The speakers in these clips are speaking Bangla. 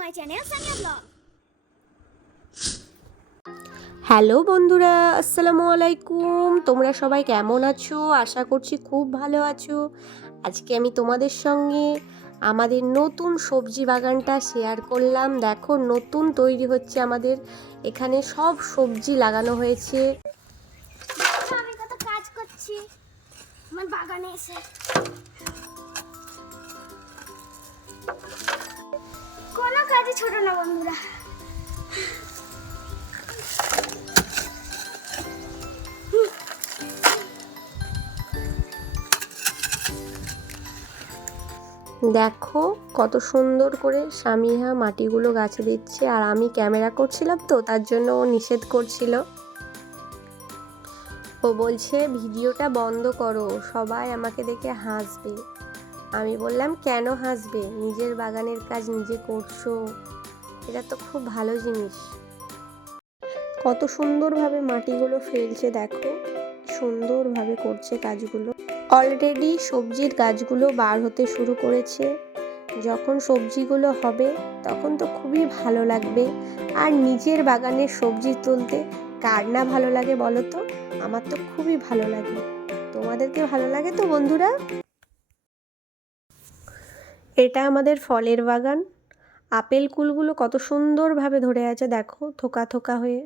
my channel Sanya Vlog. Hello বন্ধুরা আসসালামু আলাইকুম। তোমরা সবাই কেমন আছো? আশা করছি খুব ভালো আছো। আজকে আমি তোমাদের সঙ্গে আমাদের নতুন সবজি বাগানটা শেয়ার করলাম। দেখো নতুন তৈরি হচ্ছে আমাদের। এখানে সব সবজি লাগানো হয়েছে। আমি কত কাজ করছি। আমার বাগানে এসে। ছোট না বন্ধুরা। দেখো কত সুন্দর করে স্বামীহা মাটিগুলো গাছে দিচ্ছে, আর আমি ক্যামেরা করছিলাম তো, তার জন্য ও নিষেধ করছিল। ও বলছে, ভিডিওটা বন্ধ করো, সবাই আমাকে দেখে হাসবে। আমি বললাম, কেন হাসবে? নিজের বাগানের কাজ নিজে করছ। এটা তো খুব ভালো জিনিস। কত সুন্দরভাবে মাটিগুলো ফেলছে, দেখো। সুন্দরভাবে করছে কাজগুলো। অলরেডি সবজির গাছগুলো বার হতে শুরু করেছে। যখন সবজিগুলো হবে, তখন তো খুবই ভালো লাগবে। আর নিজের বাগানের সবজি তুলতে কার না ভালো লাগে বলো তো? আমার তো খুবই ভালো লাগে। তোমাদেরকে ভালো লাগে তো, বন্ধুরা? এটা আমাদের ফলের বাগান। আপেল কুলগুলো কত সুন্দরভাবে ধরে আছে, দেখো, থোকা থোকা হয়ে।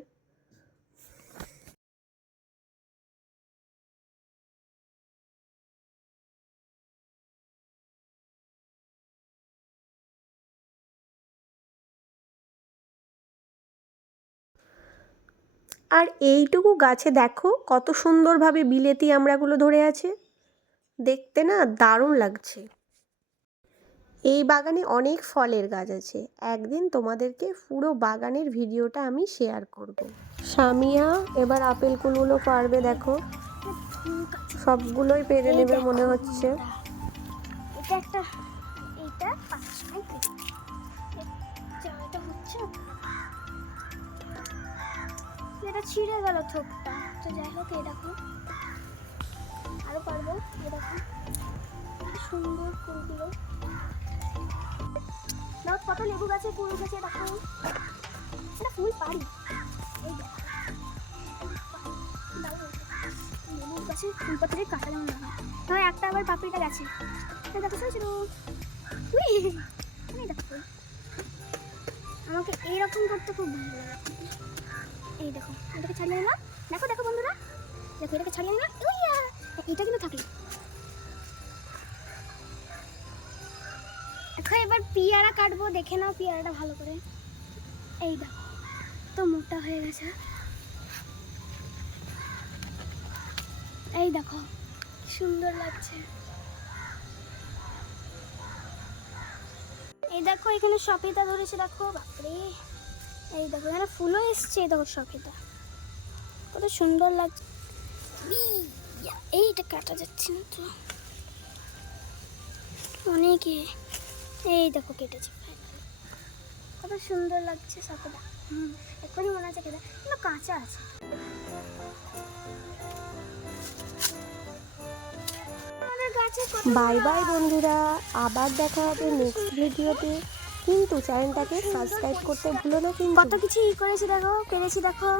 আর এইটুকু গাছে দেখো, কত সুন্দরভাবে বিলেতি আমড়াগুলো ধরে আছে। দেখতে না দারুণ লাগছে। এই বাগানে অনেক ফলের গাছ আছে। একদিন তোমাদেরকে পুরো বাগানের ভিডিওটা আমি শেয়ার করব। সামিয়া এবার আপেল কুলগুলো পারবে দেখো। সবগুলোই পেরে নেবে মনে হচ্ছে। এটা একটা এইটা পাঁচশো হচ্ছে এটা ছিঁড়ে গেল থোকটা। তো যাই হোক দেখো। আরও পারব কি সুন্দর ফুলগুলো দেখো কত লেবু গাছে ফুল গাছে দেখো। এটা ফুল পারি। লেবু গাছে ফুল পাতারে কাটা যেমন না তবে একটা আবার পাপড়িটা গেছে। দেখো ছোট দেখো। আমাকে এইরকম করতে খুব ভালো লাগে। এই দেখো, এটাকে ছাড়িয়ে নিলাম। দেখো দেখো বন্ধুরা। দেখো, এটাকে ছাড়িয়ে নিলাম। এটা কিন্তু থাকে। এখন এবার পিয়ারা কাটবো, দেখে নাও পিয়ারাটা ভালো করে। এই দেখো, তো মোটা হয়ে গেছে। এই দেখো সুন্দর লাগছে। এই দেখো, এখানে সফিতা ধরেছে, দেখো, বাপরে। এই দেখো, এখানে ফুলও এসছে, এই দেখো সফিতা কত সুন্দর লাগছে। এইটা কাটা যাচ্ছে না তো। অনেকে এই দেখো কেটেছে কত সুন্দর লাগছে সফিতা হুম এখনই মনে আছে কেটে কিন্তু কাঁচা আছে। বাই বাই বন্ধুরা আবার দেখা হবে নেক্সট ভিডিওতে কিন্তু চ্যানেলটাকে সাবস্ক্রাইব করতে ভুলো না কিন্তু। কত কিছু ই করেছি দেখো পেরেছি দেখো।